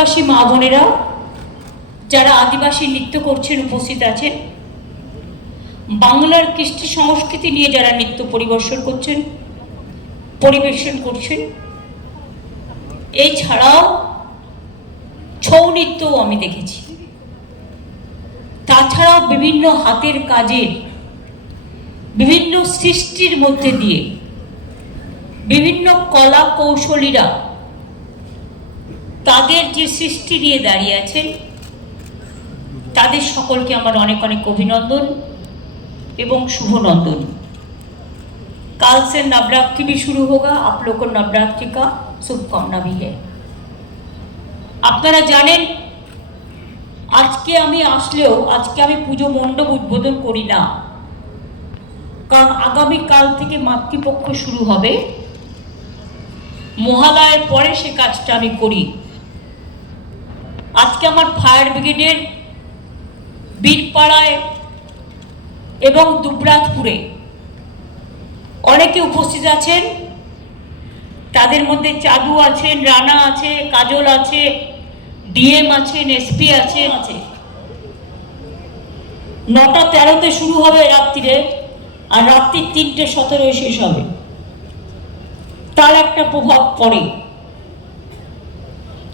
আদিবাসী মা বোনেরা যারা আদিবাসী নৃত্য করছেন উপস্থিত আছেন, বাংলার কৃষ্টি সংস্কৃতি নিয়ে যারা নৃত্য পরিবেশন করছেন, এছাড়াও ছৌ নৃত্যও আমি দেখেছি। তাছাড়াও বিভিন্ন হাতের কাজের বিভিন্ন সৃষ্টির মধ্যে দিয়ে বিভিন্ন কলা কৌশলীরা তাদের যে সৃষ্টি নিয়ে দাঁড়িয়ে আছেন, তাদের সকলকে আমার অনেক অনেক অভিনন্দন এবং शुभनंदन। काल से नवरात्रि भी शुरू होगा, आप लोग को नवरात्रि का शुभकामना भी है। আপনারা জানেন আজকে আমি আসলেও আজকে আমি পুজো মণ্ডপ উদ্বোধন করি না, কারণ আগামী কাল থেকে মাতৃপক্ষ শুরু হবে। মহালয়ের পরে সে কাজটা আমি করি। আজকে আমার ফায়ার ব্রিগেডের বীরপাড়ায় এবং দুবরাজপুরে অনেকে উপস্থিত আছেন। তাদের মধ্যে চাদু আছেন, রানা আছে, কাজল আছে, ডিএম আছেন, এসপি আছে। 9টা 13-তে শুরু হবে রাত্রিরে, আর রাত্রি 3টে 17 শেষ হবে। তার একটা প্রভাব পড়ে।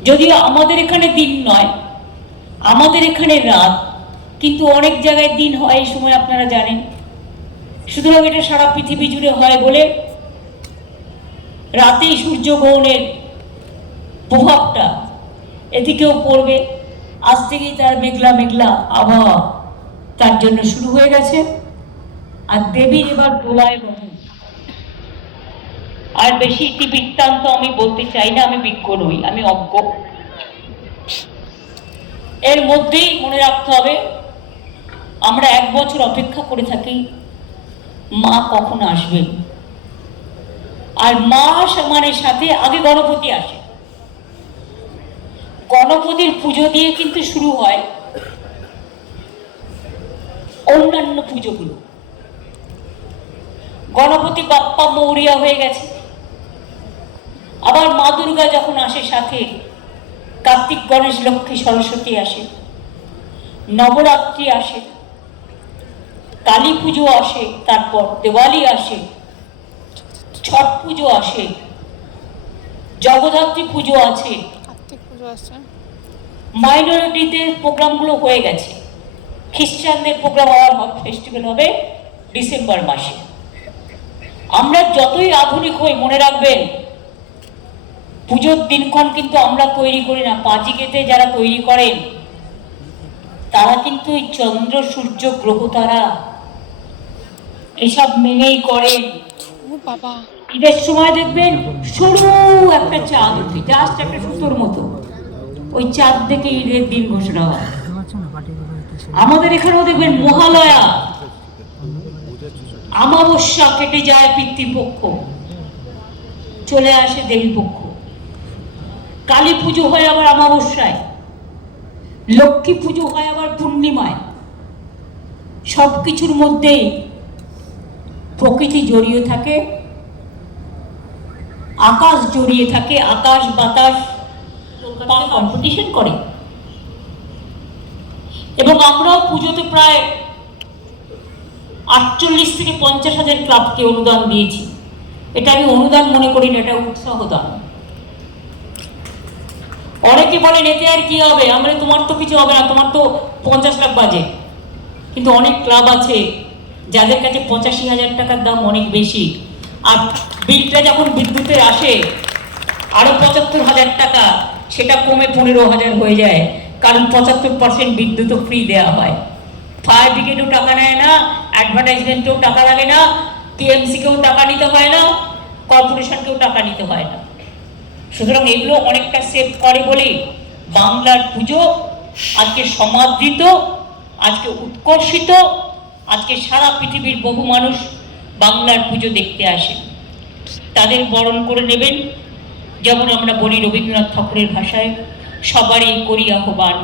যদিও আমাদের এখানে দিন নয়, আমাদের এখানে রাত, কিন্তু অনেক জায়গায় দিন হয় এই সময়, আপনারা জানেন। সুতরাং এটা সারা পৃথিবী জুড়ে হয় বলে রাতেই সূর্যগ্রহণের প্রভাবটা এদিকেও পড়বে। আজ থেকেই তার মেঘলা মেঘলা আবহাওয়া তার জন্য শুরু হয়ে গেছে। আর দেবীর এবার দোলায় বহু। আর বেশি ইতিবৃত্তান্ত আমি বলতে চাই না, আমি বিজ্ঞ নই, আমি অজ্ঞ। এর মধ্যেই মনে রাখতে হবে, আমরা 1 বছর অপেক্ষা করে থাকি মা কখন আসবেন। আর মা সমানের সাথে আগে গণপতি আসে। গণপতির পুজো দিয়ে কিন্তু শুরু হয় অন্যান্য পুজোগুলো। গণপতি বাপ্পা মৌরিয়া হয়ে গেছে। আবার মা দুর্গা যখন আসে, সাথে কার্তিক, গণেশ, লক্ষ্মী, সরস্বতী আসে, নবরাত্রি আসে, কালী পুজো আসে, তারপর দিওয়ালি আসে, ছট পুজো আসে, জগদ্ধাত্রী পুজো আছে, মাইনরিটিতে প্রোগ্রামগুলো হয়ে গেছে। খ্রিস্টানদের প্রোগ্রাম আবার ফেস্টিভ্যাল হবে ডিসেম্বর মাসে। আমরা যতই আধুনিক হই, মনে রাখবেন পুজোর দিনক্ষণ কিন্তু আমরা তৈরি করি না। পাঁজিকেতে যারা তৈরি করেন তারা কিন্তু এই চন্দ্র, সূর্য, গ্রহ, তারা এসব মেনেই করেন। ঈদের সময় দেখবেন সরু একটা চাঁদ উঠে, জাস্ট একটা সুতোর মতো, ওই চাঁদ দেখে ঈদের দিন ঘোষণা হয়। আমাদের এখানেও দেখবেন মহালয়া, অমাবস্যা কেটে যায় পিতৃপক্ষ, চলে আসে দেবী পক্ষ। কালী পুজো হয় আবার অমাবস্যায়, লক্ষ্মী পুজো হয় আবার পূর্ণিমায়। সবকিছুর মধ্যেই প্রকৃতি জড়িয়ে থাকে, আকাশ জড়িয়ে থাকে। আকাশ বাতাস কম্পিটিশন করে। এবং আমরাও পুজোতে প্রায় 48 থেকে 50 হাজার ক্লাবকে অনুদান দিয়েছি। এটা আমি অনুদান মনে করি না, এটা উৎসাহ দান। অনেকে বলেন এতে আর কি হবে, আমরা তোমার তো কিছু হবে না, তোমার তো 50 লাখ বাজেট। কিন্তু অনেক ক্লাব আছে যাদের কাছে 85,000 টাকার দাম অনেক বেশি, আর বিলটা যখন বিদ্যুতের আসে আরো 75,000 টাকা, সেটা কমে 15,000 হয়ে যায়, কারণ 75% বিদ্যুৎও ফ্রি দেওয়া হয়। ফায়ার ব্রিগেডও টাকা নেয় না, অ্যাডভার্টাইজমেন্টেও টাকা লাগে না, টিএমসিকেও টাকা নিতে হয় না, কর্পোরেশনকেও টাকা নিতে হয় না। সুতরাং এগুলো অনেকটা সেভ করে বলে বাংলার পুজো আজকে সমাদৃত, আজকে উৎকর্ষিত। আজকে সারা পৃথিবীর বহু মানুষ বাংলার পুজো দেখতে আসে। তাদের বরণ করে নেবেন। যেমন আমরা বলি রবীন্দ্রনাথ ঠাকুরের ভাষায়, সবারই করি আহ্বান,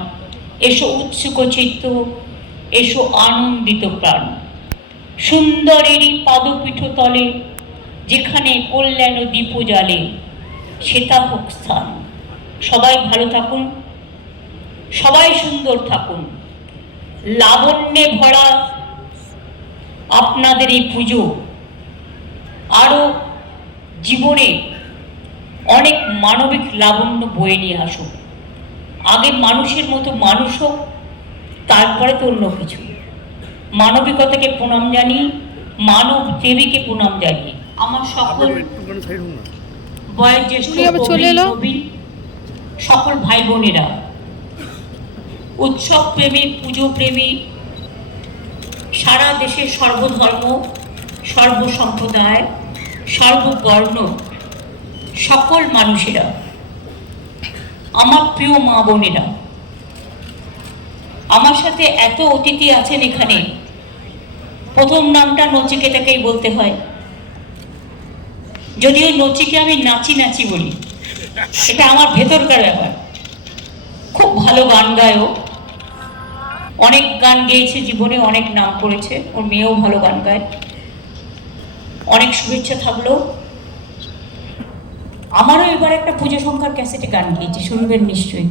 এসো উৎসুক চিত্ত, এসো আনন্দিত প্রাণ, সুন্দরেরই পাদপীঠ তলে, যেখানে কল্যাণ দীপ জ্বালে, সেটা হোক স্থান। সবাই ভালো থাকুন, সবাই সুন্দর থাকুন। লাবণ্যে ভরা আপনাদের এই পুজো আরো জীবনে অনেক মানবিক লাবণ্য বয়ে নিয়ে আসুক। আগে মানুষের মতো মানুষ হোক, তারপরে তো অন্য কিছু। মানবিকতাকে প্রণাম জানি, মানব দেবীকে প্রণাম জানি। আমার সকল বয়োজ্যেষ্ঠ নবীন সকল ভাই বোনেরা, উৎসব প্রেমী, পুজো প্রেমী, সারা দেশের সর্বধর্ম, সর্বসম্প্রদায়, সর্ববর্ণ সকল মানুষেরা, আমার প্রিয় মা বোনেরা, আমার সাথে এত অতিথি আছেন এখানে। প্রথম নামটা নচিকেতাকেই বলতে হয়, যদিও নচিকে আমি নাচি নাচি বলি, এটা আমার ভেতরকার ব্যাপার। খুব ভালো গান গায়ও, অনেক গান গেয়েছে জীবনে, অনেক নাম করেছে, ওর মেয়েও ভালো গান গায়। অনেক শুভেচ্ছা থাকলো। আমারও এবার একটা পুজো সংখ্যার ক্যাসেটে গান গিয়েছে, শুনবেন নিশ্চয়ই।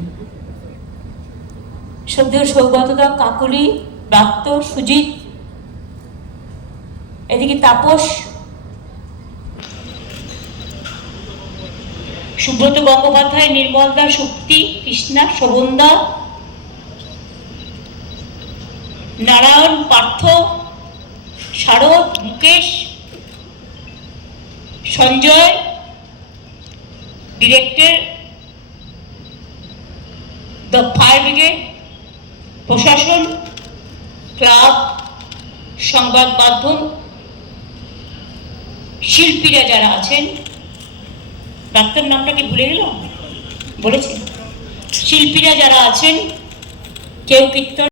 শ্রদ্ধেয় সৌগতদা, কাকলি, ব্রাত্য, সুজিত, এদিকে তাপস, সুব্রত গঙ্গোপাধ্যায়, নির্মলদা, শক্তি, কৃষ্ণা, শোভনদা, Narayan, Partha, Sharad, Mukesh, Sanjay, director, the fire brigade, প্রশাসন, ক্লাব, সংবাদ মাধ্যম, শিল্পীরা যারা আছেন, ডাক্তার নামটা কি ভুলে গেলাম, বলেছি, শিল্পীরা যারা আছেন, কেউ কীর্তন